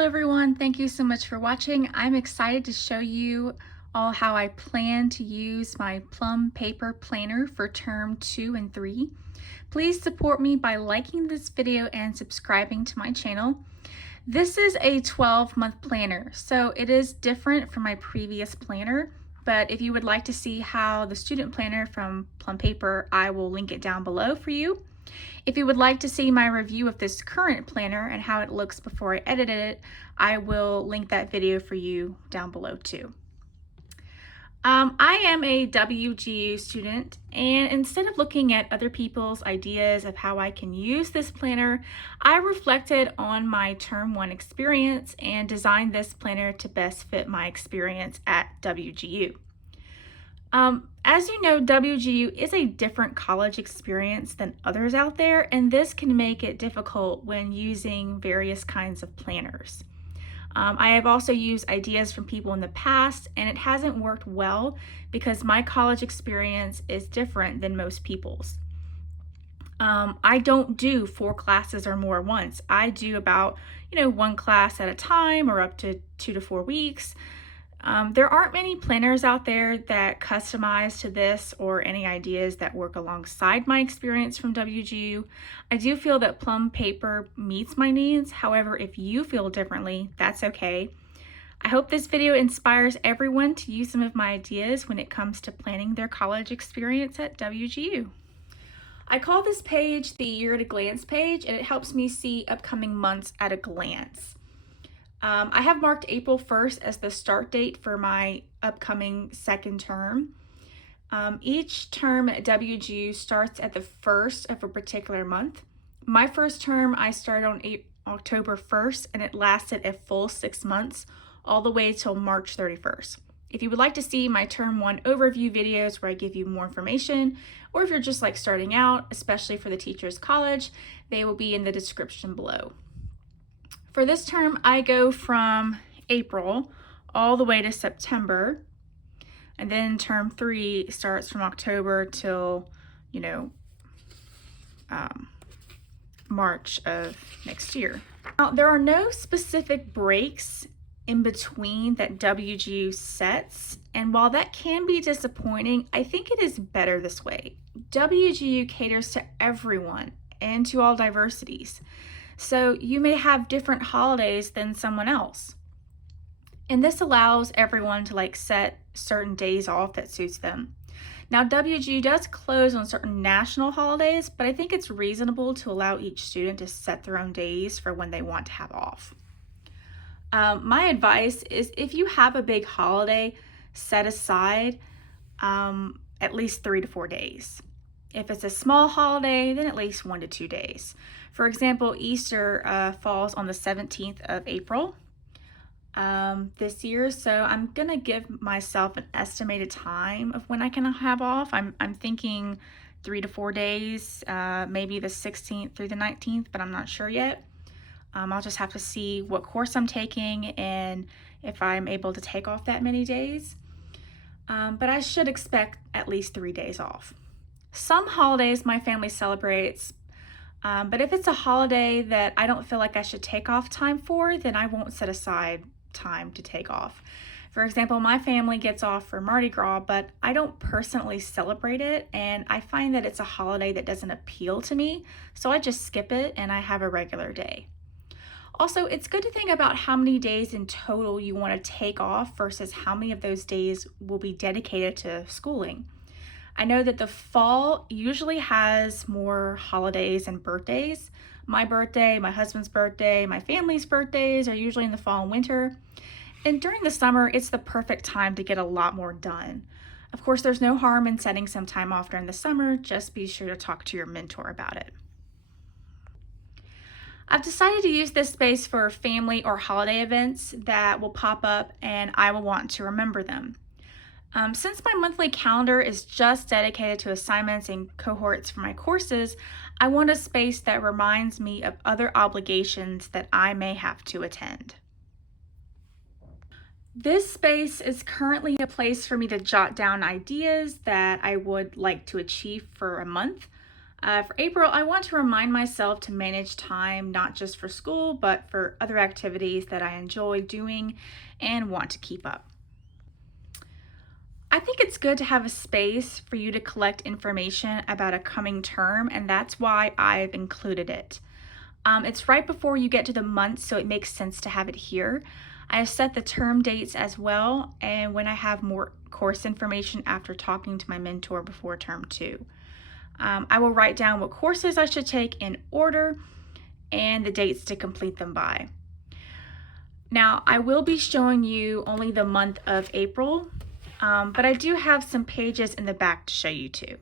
Hello everyone, thank you so much for watching. I'm excited to show you all how I plan to use my Plum paper planner for term 2 and 3. Please support me by liking this video and subscribing to my channel. This is a 12-month planner, so it is different from my previous planner, but if you would like to see how the student planner from Plum paper, I will link it down below for you. If you would like to see my review of this current planner and how it looks before I edited it, I will link that video for you down below too. I am a WGU student, and instead of looking at other people's ideas of how I can use this planner, I reflected on my term 1 experience and designed this planner to best fit my experience at WGU. As you know, WGU is a different college experience than others out there, and this can make it difficult when using various kinds of planners. I have also used ideas from people in the past, and it hasn't worked well because my college experience is different than most people's. I don't do 4 classes or more once. I do about, one class at a time or up to 2 to 4 weeks. There aren't many planners out there that customize to this or any ideas that work alongside my experience from WGU. I do feel that Plum paper meets my needs. However, if you feel differently, that's okay. I hope this video inspires everyone to use some of my ideas when it comes to planning their college experience at WGU. I call this page the Year at a Glance page, and it helps me see upcoming months at a glance. I have marked April 1st as the start date for my upcoming second term. Each term at WGU starts at the first of a particular month. My first term, I started on October 1st, and it lasted a full 6 months, all the way till March 31st. If you would like to see my term 1 overview videos where I give you more information, or if you're just like starting out, especially for the Teachers College, they will be in the description below. For this term, I go from April all the way to September, and then term 3 starts from October till, March of next year. Now, there are no specific breaks in between that WGU sets, and while that can be disappointing, I think it is better this way. WGU caters to everyone and to all diversities. So you may have different holidays than someone else. And this allows everyone to set certain days off that suits them. Now, WGU does close on certain national holidays, but I think it's reasonable to allow each student to set their own days for when they want to have off. My advice is if you have a big holiday, set aside at least 3 to 4 days. If it's a small holiday, then at least 1 to 2 days. For example, Easter falls on the 17th of April this year, so I'm gonna give myself an estimated time of when I can have off. I'm thinking 3 to 4 days, maybe the 16th through the 19th, but I'm not sure yet. I'll just have to see what course I'm taking and if I'm able to take off that many days. But I should expect at least 3 days off. Some holidays my family celebrates, but if it's a holiday that I don't feel like I should take off time for, then I won't set aside time to take off. For example, my family gets off for Mardi Gras, but I don't personally celebrate it, and I find that it's a holiday that doesn't appeal to me, so I just skip it and I have a regular day. Also, it's good to think about how many days in total you want to take off versus how many of those days will be dedicated to schooling. I know that the fall usually has more holidays and birthdays. My birthday, my husband's birthday, my family's birthdays are usually in the fall and winter. And during the summer, it's the perfect time to get a lot more done. Of course, there's no harm in setting some time off during the summer. Just be sure to talk to your mentor about it. I've decided to use this space for family or holiday events that will pop up and I will want to remember them. Since my monthly calendar is just dedicated to assignments and cohorts for my courses, I want a space that reminds me of other obligations that I may have to attend. This space is currently a place for me to jot down ideas that I would like to achieve for a month. For April, I want to remind myself to manage time not just for school, but for other activities that I enjoy doing and want to keep up. I think it's good to have a space for you to collect information about a coming term, and that's why I've included it. It's right before you get to the month, so it makes sense to have it here. I have set the term dates as well, and when I have more course information after talking to my mentor before term 2. I will write down what courses I should take in order and the dates to complete them by. Now, I will be showing you only the month of April, but I do have some pages in the back to show you too.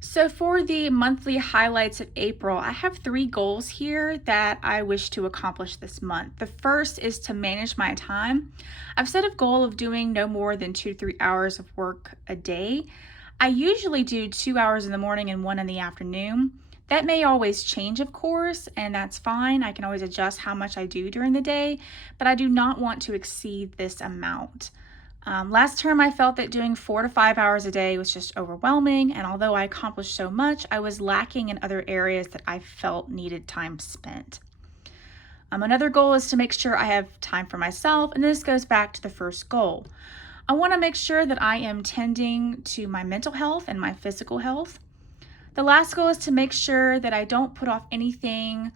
So for the monthly highlights of April, I have 3 goals here that I wish to accomplish this month. The first is to manage my time. I've set a goal of doing no more than 2 to 3 hours of work a day. I usually do 2 hours in the morning and 1 in the afternoon. That may always change, of course, and that's fine. I can always adjust how much I do during the day, but I do not want to exceed this amount. Last term, I felt that doing 4 to 5 hours a day was just overwhelming, and although I accomplished so much, I was lacking in other areas that I felt needed time spent. Another goal is to make sure I have time for myself, and this goes back to the first goal. I want to make sure that I am tending to my mental health and my physical health. The last goal is to make sure that I don't put off anything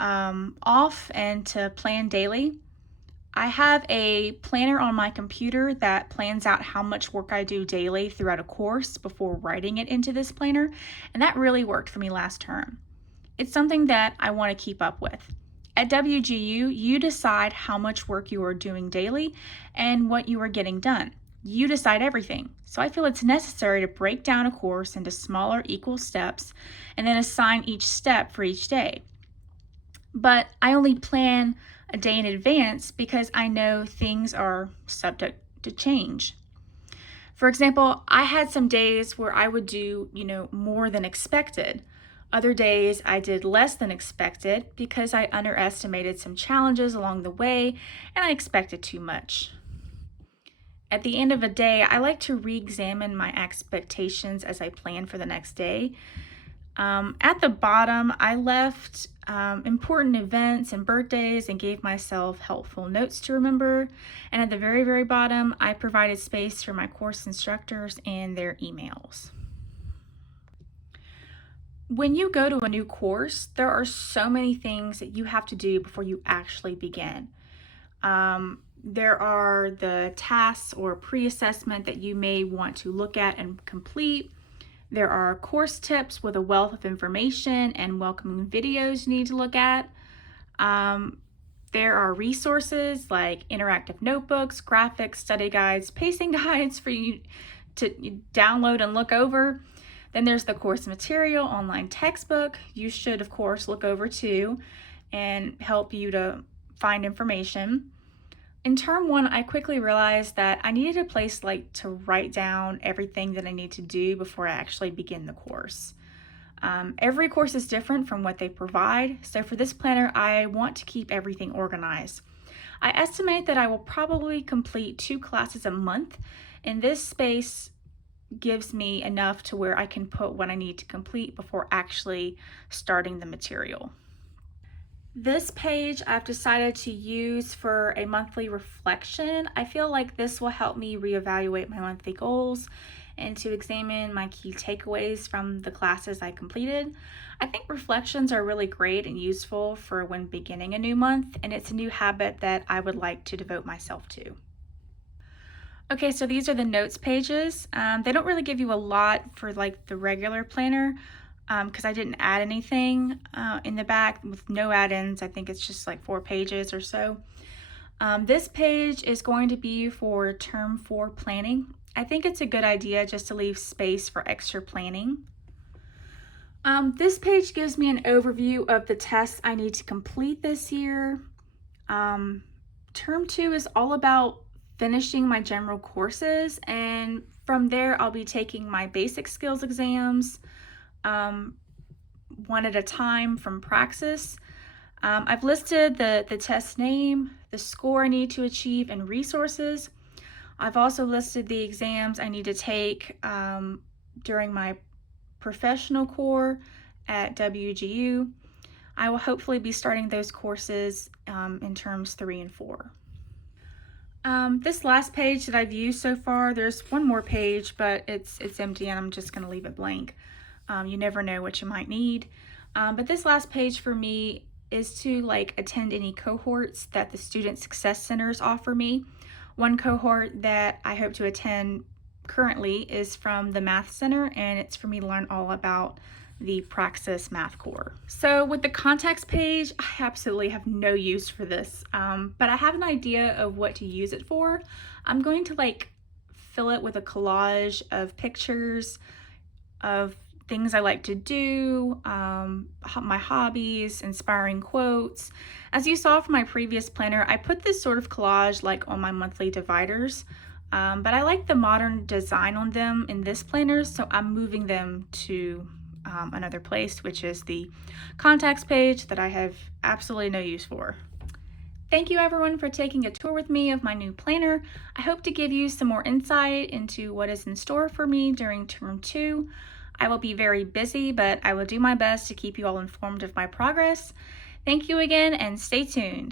off and to plan daily. I have a planner on my computer that plans out how much work I do daily throughout a course before writing it into this planner, and that really worked for me last term. It's something that I want to keep up with. At WGU, you decide how much work you are doing daily and what you are getting done. You decide everything. So I feel it's necessary to break down a course into smaller equal steps and then assign each step for each day. But I only plan a day in advance because I know things are subject to change. For example, I had some days where I would do, more than expected. Other days I did less than expected because I underestimated some challenges along the way and I expected too much. At the end of a day, I like to re-examine my expectations as I plan for the next day. At the bottom, I left important events and birthdays and gave myself helpful notes to remember. And at the very, very bottom, I provided space for my course instructors and their emails. When you go to a new course, there are so many things that you have to do before you actually begin. There are the tasks or pre-assessment that you may want to look at and complete. There are course tips with a wealth of information and welcoming videos you need to look at. There are resources like interactive notebooks, graphics, study guides, pacing guides for you to download and look over. Then there's the course material, online textbook. You should, of course, look over too and help you to find information. In term 1, I quickly realized that I needed a place to write down everything that I need to do before I actually begin the course. Every course is different from what they provide, so for this planner, I want to keep everything organized. I estimate that I will probably complete 2 classes a month, and this space gives me enough to where I can put what I need to complete before actually starting the material. This page I've decided to use for a monthly reflection. I feel like this will help me reevaluate my monthly goals and to examine my key takeaways from the classes I completed. I think reflections are really great and useful for when beginning a new month, and it's a new habit that I would like to devote myself to. Okay, so these are the notes pages. They don't really give you a lot for the regular planner because I didn't add anything in the back with no add-ins. I think it's just 4 pages or so. This page is going to be for term 4 planning. I think it's a good idea just to leave space for extra planning. This page gives me an overview of the tests I need to complete this year. Term 2 is all about finishing my general courses, and from there I'll be taking my basic skills exams one at a time from Praxis. I've listed the test name, the score I need to achieve, and resources. I've also listed the exams I need to take during my professional core at WGU. I will hopefully be starting those courses in terms 3 and 4. This last page that I've used so far, there's one more page, but it's empty and I'm just going to leave it blank. You never know what you might need. But this last page for me is to attend any cohorts that the Student Success Centers offer me. One cohort that I hope to attend currently is from the Math Center, and it's for me to learn all about the Praxis Math Core. So with the contacts page, I absolutely have no use for this, but I have an idea of what to use it for. I'm going to fill it with a collage of pictures of things I like to do, my hobbies, inspiring quotes. As you saw from my previous planner, I put this sort of collage on my monthly dividers, but I like the modern design on them in this planner, so I'm moving them to another place, which is the contacts page that I have absolutely no use for. Thank you everyone for taking a tour with me of my new planner. I hope to give you some more insight into what is in store for me during term 2. I will be very busy, but I will do my best to keep you all informed of my progress. Thank you again and stay tuned.